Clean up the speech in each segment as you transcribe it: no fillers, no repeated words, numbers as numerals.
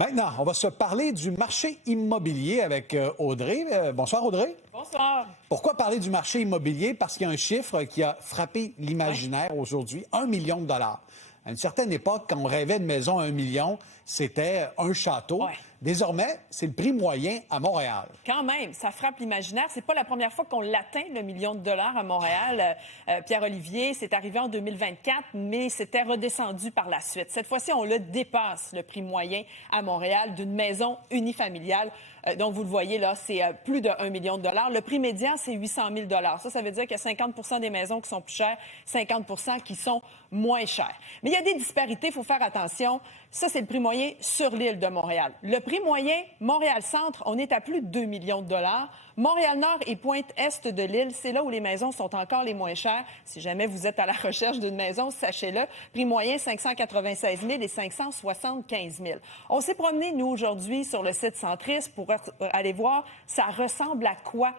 Maintenant, on va se parler du marché immobilier avec Audrey. Bonsoir, Audrey. Bonsoir. Pourquoi parler du marché immobilier? Parce qu'il y a un chiffre qui a frappé l'imaginaire aujourd'hui, 1 million de dollars. À une certaine époque, quand on rêvait de maison à 1 million, c'était un château. Ouais. Désormais, c'est le prix moyen à Montréal. Quand même, ça frappe l'imaginaire. C'est pas la première fois qu'on l'atteint, le million de dollars à Montréal. Pierre-Olivier, c'est arrivé en 2024, mais c'était redescendu par la suite. Cette fois-ci, on le dépasse, le prix moyen à Montréal d'une maison unifamiliale. Donc, vous le voyez, là, c'est plus de 1 million de dollars. Le prix médian, c'est 800 000 dollars. Ça veut dire qu'il y a 50 des maisons qui sont plus chères, 50 qui sont moins chères. Mais il y a des disparités, il faut faire attention. Ça, c'est le prix moyen sur l'île de Montréal. Le prix moyen, Montréal-Centre, on est à plus de 2 millions de dollars. Montréal-Nord et Pointe-Est de l'île, c'est là où les maisons sont encore les moins chères. Si jamais vous êtes à la recherche d'une maison, sachez-le. Prix moyen, 596 000 et 575 000. On s'est promené, nous, aujourd'hui, sur le site Centris pour aller voir ça ressemble à quoi.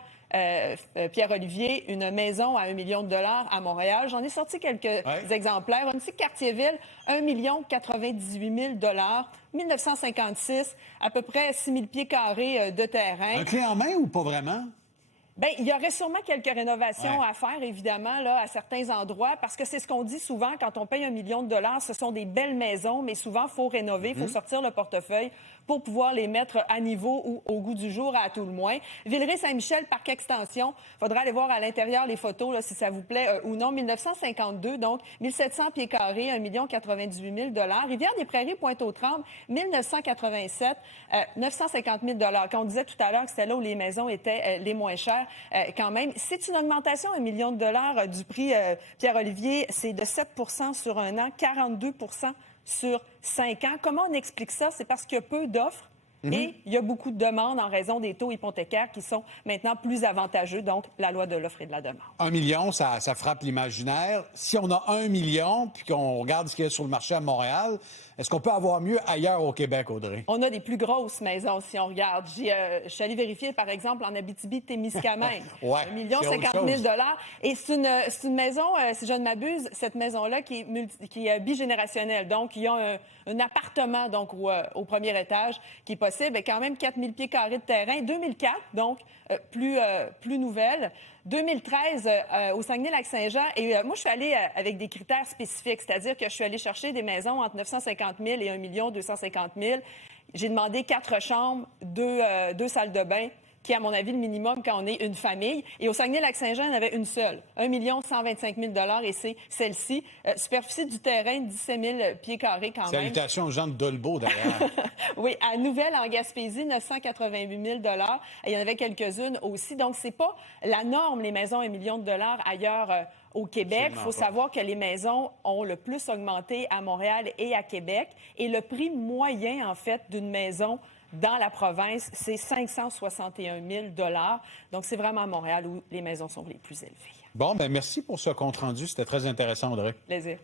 Pierre-Olivier, une maison à 1 million de dollars à Montréal. J'en ai sorti quelques exemplaires. Un petit quartier-ville, 1 98 000 dollars, 1956, à peu près 6 000 pieds carrés de terrain. Un clé en main ou pas vraiment? Bien, il y aurait sûrement quelques rénovations à faire, évidemment, là, à certains endroits, parce que c'est ce qu'on dit souvent quand on paye 1 million de dollars. Ce sont des belles maisons, mais souvent, il faut rénover, il faut sortir le portefeuille pour pouvoir les mettre à niveau ou au goût du jour, à tout le moins. Villeray-Saint-Michel, parc extension. Il faudra aller voir à l'intérieur les photos, là, si ça vous plaît ou non. 1952, donc 1700 pieds carrés, 1 98 000 dollars. Rivière-des-Prairies, Pointe-aux-Trembles, 1987, 950 000 dollars. Quand on disait tout à l'heure que c'était là où les maisons étaient les moins chères, quand même, c'est une augmentation, 1 million de dollars du prix Pierre-Olivier. C'est de 7 sur un an, 42 sur 5 ans. Comment on explique ça? C'est parce qu'il y a peu d'offres et il y a beaucoup de demandes en raison des taux hypothécaires qui sont maintenant plus avantageux, donc la loi de l'offre et de la demande. 1 million, ça frappe l'imaginaire. Si on a 1 million, puis qu'on regarde ce qu'il y a sur le marché à Montréal, est-ce qu'on peut avoir mieux ailleurs au Québec, Audrey? On a des plus grosses maisons, si on regarde. Je suis allée vérifier, par exemple, en Abitibi-Témiscamingue. 1 50 000 dollars. Et c'est une maison, si je ne m'abuse, cette maison-là qui est bigénérationnelle. Donc, il y a un appartement donc au premier étage qui est possible. Et quand même 4 000 pieds carrés de terrain. 2004, donc plus nouvelle. 2013, au Saguenay-Lac-Saint-Jean. Et moi, je suis allée avec des critères spécifiques, c'est-à-dire que je suis allée chercher des maisons entre 950 000 et 1 250 000. J'ai demandé 4 chambres, 2 salles de bain, qui est, à mon avis, le minimum quand on est une famille. Et au Saguenay-Lac-Saint-Jean, il y en avait une seule, 1 125 000 $ et c'est celle-ci. Superficie du terrain, 17 000 pieds carrés quand même. Salutations aux gens de Dolbeau, d'ailleurs. Oui, à Nouvelle, en Gaspésie, 988 000 $ et il y en avait quelques-unes aussi. Donc, c'est pas la norme, les maisons à 1 million de dollars ailleurs au Québec. Il faut savoir que les maisons ont le plus augmenté à Montréal et à Québec. Et le prix moyen, en fait, d'une maison dans la province, c'est 561 000 $. Donc, c'est vraiment à Montréal où les maisons sont les plus élevées. Bon, ben merci pour ce compte-rendu. C'était très intéressant, Audrey. Plaisir.